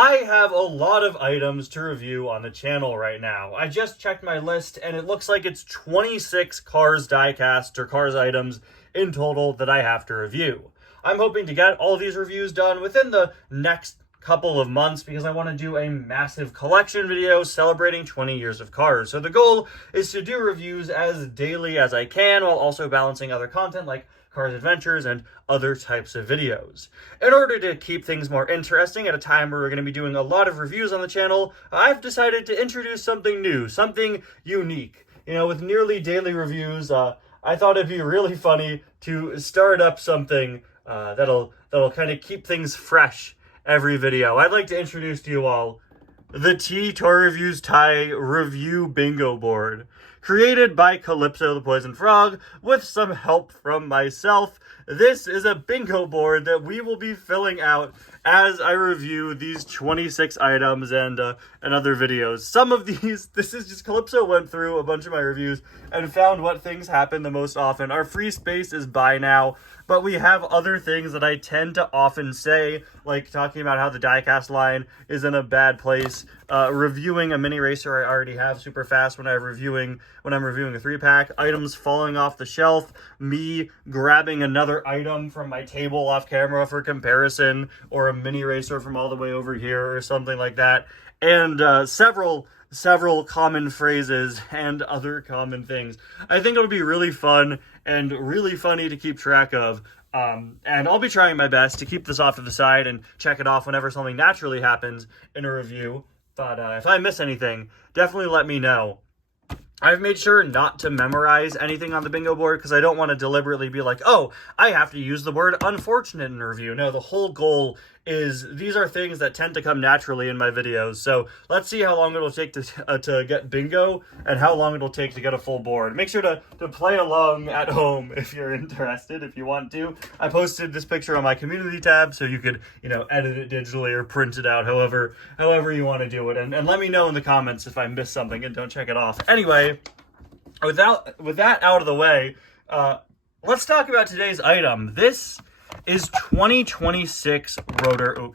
I have a lot of items to review on the channel right now. I just checked my list and it looks like it's 26 Cars diecast or Cars items in total that I have to review. I'm hoping to get all these reviews done within the next couple of months because I want to do a massive collection video celebrating 20 years of Cars. So the goal is to do reviews as daily as I can while also balancing other content like Cars Adventures and other types of videos. In order to keep things more interesting at a time where we're going to be doing a lot of reviews on the channel, I've decided to introduce something new, something unique. You know, with nearly daily reviews, I thought it'd be really funny to start up something that'll kind of keep things fresh every video. I'd like to introduce to you all the Toy Reviews Tie Review Bingo Board. Created by Calypso the Poison Frog with some help from myself. This is a bingo board that we will be filling out as I review these 26 items and other videos. Some of these, this is just Calypso went through a bunch of my reviews and found what things happen the most often. Our free space is buy now, but we have other things that I tend to often say, like talking about how the diecast line is in a bad place, reviewing a mini racer I already have super fast when I'm reviewing a 3-pack, items falling off the shelf, me grabbing another item from my table off camera for comparison, or a mini racer from all the way over here or something like that, and several common phrases and other common things. I think it'll be really fun and really funny to keep track of. And I'll be trying my best to keep this off to the side and check it off whenever something naturally happens in a review. But if I miss anything, definitely let me know. I've made sure not to memorize anything on the bingo board because I don't want to deliberately be like, oh, I have to use the word unfortunate in a review. No, the whole goal is these are things that tend to come naturally in my videos. So let's see how long it'll take to get bingo and how long it'll take to get a full board. Make sure to play along at home if you're interested, if you want to. I posted this picture on my community tab so you could, edit it digitally or print it out, however you want to do it. And let me know in the comments if I missed something and don't check it off. Anyway, with that out of the way, let's talk about today's item. This is 2026 Rotor.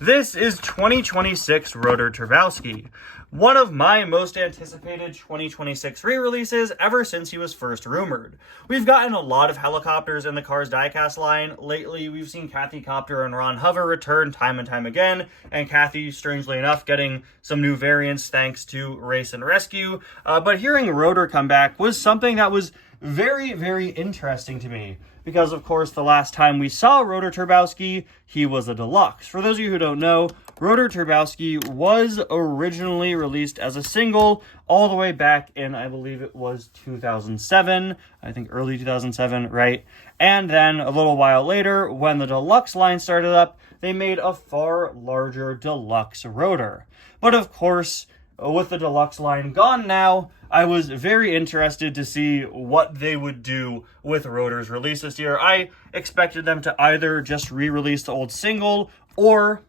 This is 2026 Rotor Turbosky, one of my most anticipated 2026 re-releases ever since he was first rumored. We've gotten a lot of helicopters in the Cars diecast line lately. We've seen Kathy Copter and Ron Hover return time and time again, and Kathy, strangely enough, getting some new variants thanks to Race and Rescue. But hearing Rotor come back was something that was very, very interesting to me. Because, of course, the last time we saw Rotor Turbosky, he was a deluxe. For those of you who don't know, Rotor Turbosky was originally released as a single all the way back in, I believe it was 2007. I think early 2007, right? And then a little while later, when the deluxe line started up, they made a far larger deluxe Rotor. But, of course, with the deluxe line gone now, I was very interested to see what they would do with Rotor's release this year. I expected them to either just re-release the old single or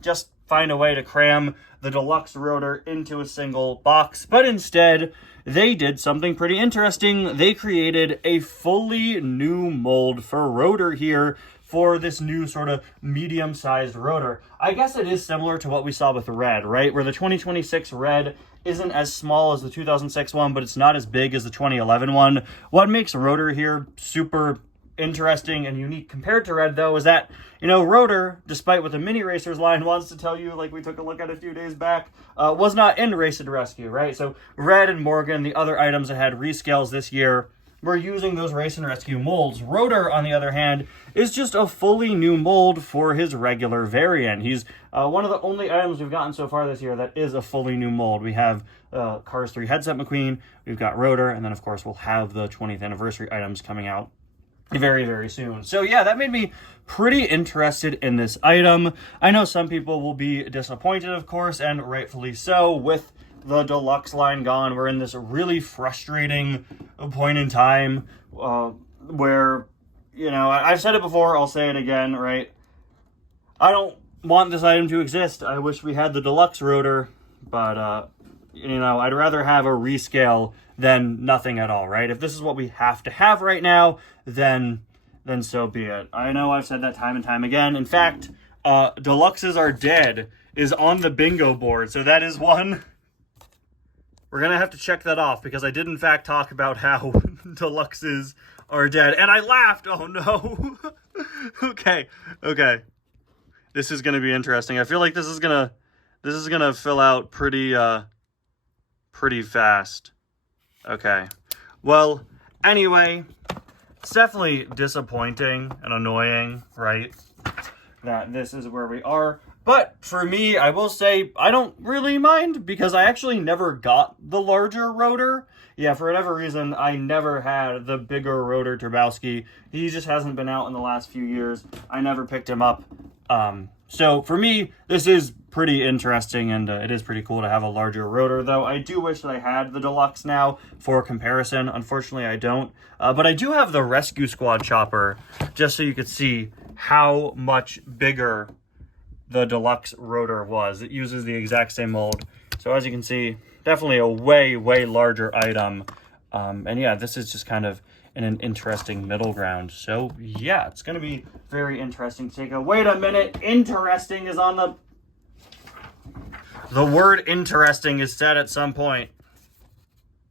just find a way to cram the deluxe Rotor into a single box. But instead, they did something pretty interesting. They created a fully new mold for Rotor here for this new sort of medium-sized Rotor. I guess it is similar to what we saw with Red, right? Where the 2026 Red isn't as small as the 2006 one, but it's not as big as the 2011 one. What makes Rotor here super interesting and unique compared to Red, though, is that, Rotor, despite what the Mini Racers line wants to tell you, like we took a look at a few days back, was not in Race and Rescue, right? So Red and Morgan, the other items that had rescales this year, we're using those Race and Rescue molds. Rotor, on the other hand, is just a fully new mold for his regular variant. He's one of the only items we've gotten so far this year that is a fully new mold. We have Cars 3 Headset McQueen, we've got Rotor, and then, of course, we'll have the 20th anniversary items coming out very, very soon. So, yeah, that made me pretty interested in this item. I know some people will be disappointed, of course, and rightfully so, with the deluxe line gone. We're in this really frustrating point in time where, I've said it before, I'll say it again, right? I don't want this item to exist. I wish we had the deluxe Rotor, but, I'd rather have a rescale than nothing at all, right? If this is what we have to have right now, then so be it. I know I've said that time and time again. In fact, Deluxes Are Dead is on the bingo board. So that is one. We're going to have to check that off because I did in fact talk about how Deluxes are dead. And I laughed. Oh no. Okay. This is going to be interesting. I feel like this is going to fill out pretty fast. Okay. Well, anyway, it's definitely disappointing and annoying, right? That this is where we are. But for me, I will say I don't really mind because I actually never got the larger rotor. Yeah, for whatever reason, I never had the bigger rotor Turbosky. He just hasn't been out in the last few years. I never picked him up. So for me, this is pretty interesting, and it is pretty cool to have a larger rotor, though I do wish that I had the Deluxe now for comparison. Unfortunately, I don't. But I do have the Rescue Squad chopper, just so you could see how much bigger the Deluxe rotor was. It uses the exact same mold. So as you can see, definitely a way larger item. And yeah, this is just kind of in an interesting middle ground. So yeah, it's going to be very interesting to take a... Wait a minute, interesting is on the... The word interesting is said at some point.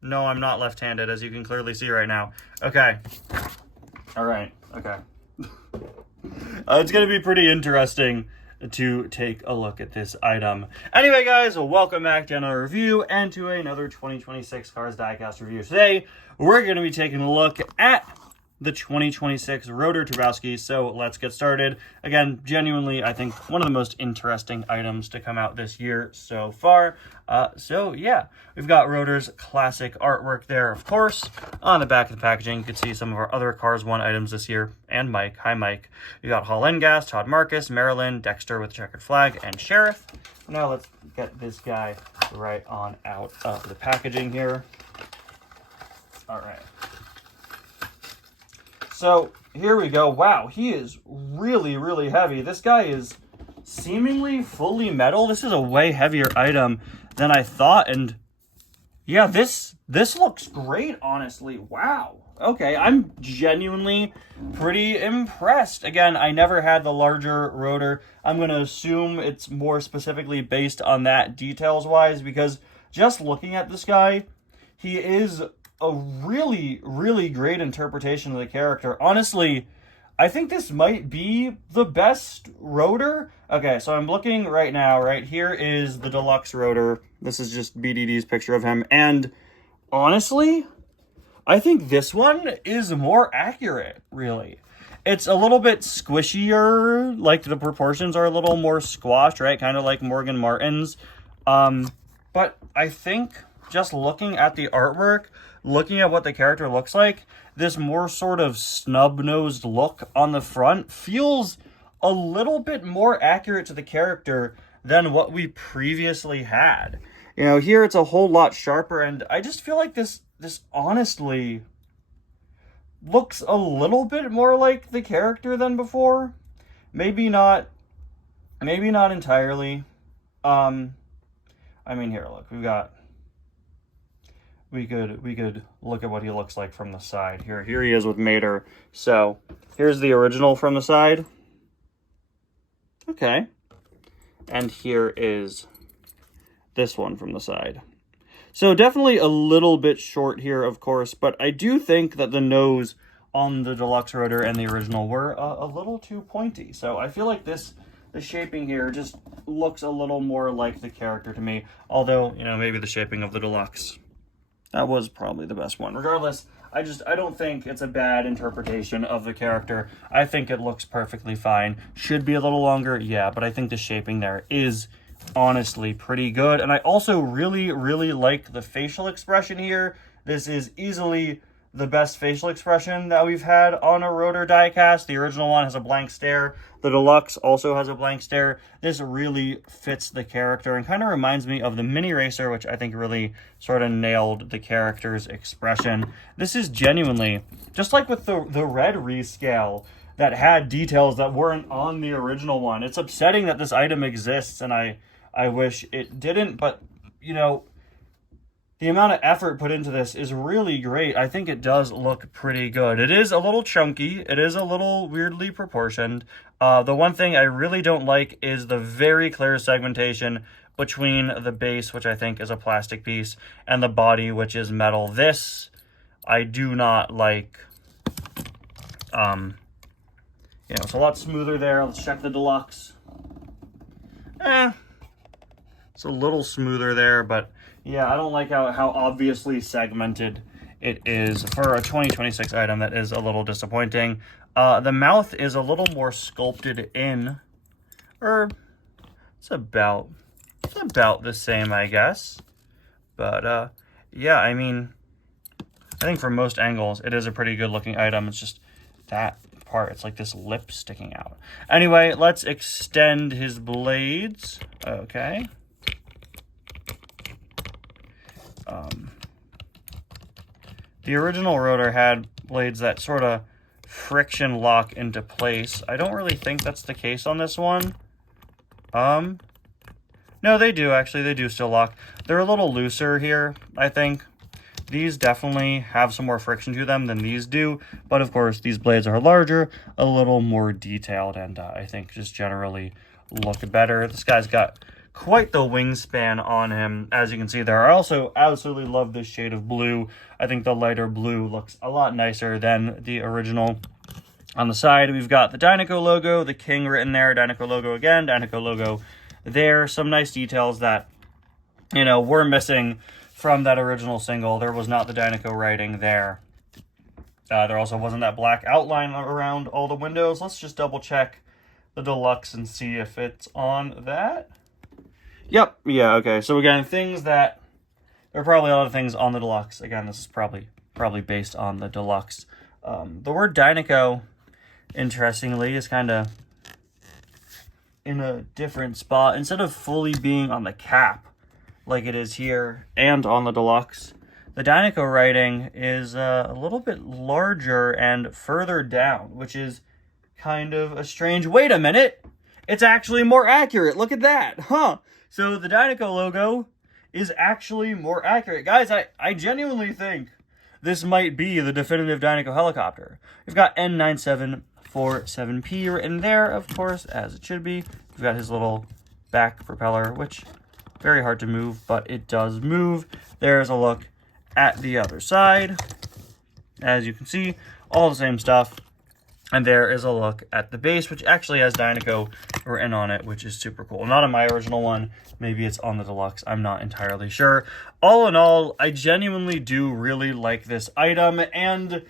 No, I'm not left-handed, as you can clearly see right now. Okay. All right. Okay. It's going to be pretty interesting to take a look at this item. Anyway, guys, welcome back to another review and to another 2026 Cars Diecast review. Today, we're going to be taking a look at the 2026 Rotor Turbosky, so let's get started. Again, genuinely, I think one of the most interesting items to come out this year so far. So yeah, we've got Rotor's classic artwork there, of course. On the back of the packaging, you can see some of our other Cars 1 items this year, and Mike. Hi, Mike. We got Hall Engas, Todd Marcus, Marilyn, Dexter with checkered flag, and Sheriff. Now let's get this guy right on out of the packaging here. All right. So here we go. Wow, he is really heavy. This guy is seemingly fully metal. This is a way heavier item than I thought. And yeah, this looks great, honestly. Wow. Okay, I'm genuinely pretty impressed. Again, I never had the larger rotor. I'm going to assume it's more specifically based on that details-wise, because just looking at this guy, he is a really great interpretation of the character. Honestly, I think this might be the best rotor. Okay, so I'm looking right now. Right here is the Deluxe rotor. This is just BDD's picture of him. And honestly, I think this one is more accurate, really. It's a little bit squishier, like the proportions are a little more squashed, right? Kind of like Morgan Martin's. But I think just looking at the artwork, looking at what the character looks like, this more sort of snub-nosed look on the front feels a little bit more accurate to the character than what we previously had. You know, here it's a whole lot sharper, and I just feel like this honestly looks a little bit more like the character than before. Maybe not entirely. I mean, here, look, we could look at what he looks like from the side. Here he is with Mater. So here's the original from the side. Okay. And here is this one from the side. So definitely a little bit short here, of course, but I do think that the nose on the Deluxe rotor and the original were a little too pointy. So I feel like the shaping here just looks a little more like the character to me. Although, you know, maybe the shaping of the Deluxe, that was probably the best one. Regardless, I don't think it's a bad interpretation of the character. I think it looks perfectly fine. Should be a little longer, yeah, but I think the shaping there is honestly pretty good. And I also really like the facial expression here. This is easily the best facial expression that we've had on a Rotor diecast. The original one has a blank stare. The Deluxe also has a blank stare. This really fits the character and kind of reminds me of the Mini Racer, which I think really sort of nailed the character's expression. This is genuinely, just like with the red rescale that had details that weren't on the original one. It's upsetting that this item exists, and I wish it didn't, but, you know, the amount of effort put into this is really great. I think it does look pretty good. It is a little chunky. It is a little weirdly proportioned. The one thing I really don't like is the very clear segmentation between the base, which I think is a plastic piece, and the body, which is metal. This I do not like. It's a lot smoother there. Let's check the deluxe. It's a little smoother there, but yeah, I don't like how obviously segmented it is. For a 2026 item, that is a little disappointing. The mouth is a little more sculpted in, or it's about the same, I guess. But yeah, I mean, I think for most angles, it is a pretty good looking item. It's just that part, it's like this lip sticking out. Anyway, let's extend his blades. Okay. The original Rotor had blades that sort of friction lock into place. I don't really think that's the case on this one. No, they do, actually. They do still lock. They're a little looser here, I think. These definitely have some more friction to them than these do. But, of course, these blades are larger, a little more detailed, and I think just generally look better. This guy's got quite the wingspan on him, as you can see there. I also absolutely love this shade of blue. I think the lighter blue looks a lot nicer than the original. On the side, we've got the Dinoco logo, the King written there, Dinoco logo again, Dinoco logo there. Some nice details that, you know, were missing from that original single. There was not the Dinoco writing there. There also wasn't that black outline around all the windows. Let's just double check the deluxe and see if it's on that. Yep, yeah, okay. So again, things that, there are probably a lot of things on the deluxe. Again, this is probably based on the deluxe. The word Dinoco, interestingly, is kind of in a different spot. Instead of fully being on the cap, like it is here, and on the deluxe, the Dinoco writing is a little bit larger and further down, which is kind of a strange, wait a minute, it's actually more accurate, look at that, huh? So the Dinoco logo is actually more accurate. Guys, I genuinely think this might be the definitive Dinoco helicopter. We've got N9747P written there, of course, as it should be. We've got his little back propeller, which very hard to move, but it does move. There's a look at the other side. As you can see, all the same stuff. And there is a look at the base, which actually has Dinoco written on it, which is super cool. Not on my original one. Maybe it's on the deluxe. I'm not entirely sure. All in all, I genuinely do really like this item. And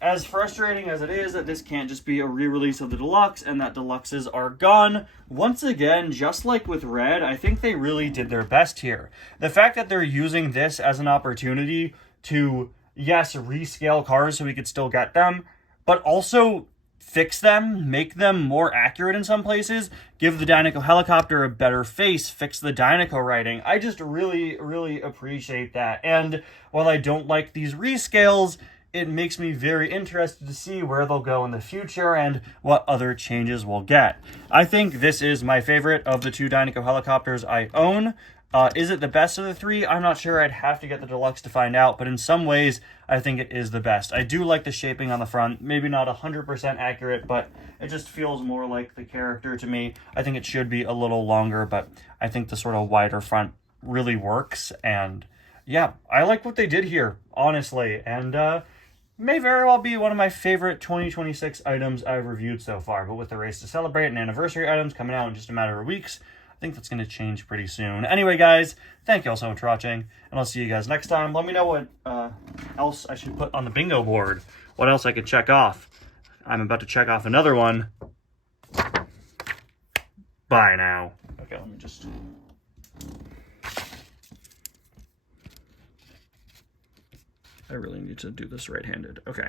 as frustrating as it is that this can't just be a re-release of the deluxe and that deluxes are gone, once again, just like with Red, I think they really did their best here. The fact that they're using this as an opportunity to, yes, rescale cars so we could still get them, but also fix them, make them more accurate in some places, give the Dinoco helicopter a better face, fix the Dinoco writing. I just really, really appreciate that. And while I don't like these rescales, it makes me very interested to see where they'll go in the future and what other changes we'll get. I think this is my favorite of the two Dinoco helicopters I own. Is it the best of the three? I'm not sure. I'd have to get the deluxe to find out, but in some ways, I think it is the best. I do like the shaping on the front. Maybe not 100% accurate, but it just feels more like the character to me. I think it should be a little longer, but I think the sort of wider front really works. And yeah, I like what they did here, honestly. And may very well be one of my favorite 2026 items I've reviewed so far. But with the Race to Celebrate and anniversary items coming out in just a matter of weeks, I think that's going to change pretty soon. Anyway, guys, thank you all so much for watching, and I'll see you guys next time. Let me know what else I should put on the bingo board. What else I could check off. I'm about to check off another one. Bye now. Okay, let me just... I really need to do this right-handed. Okay.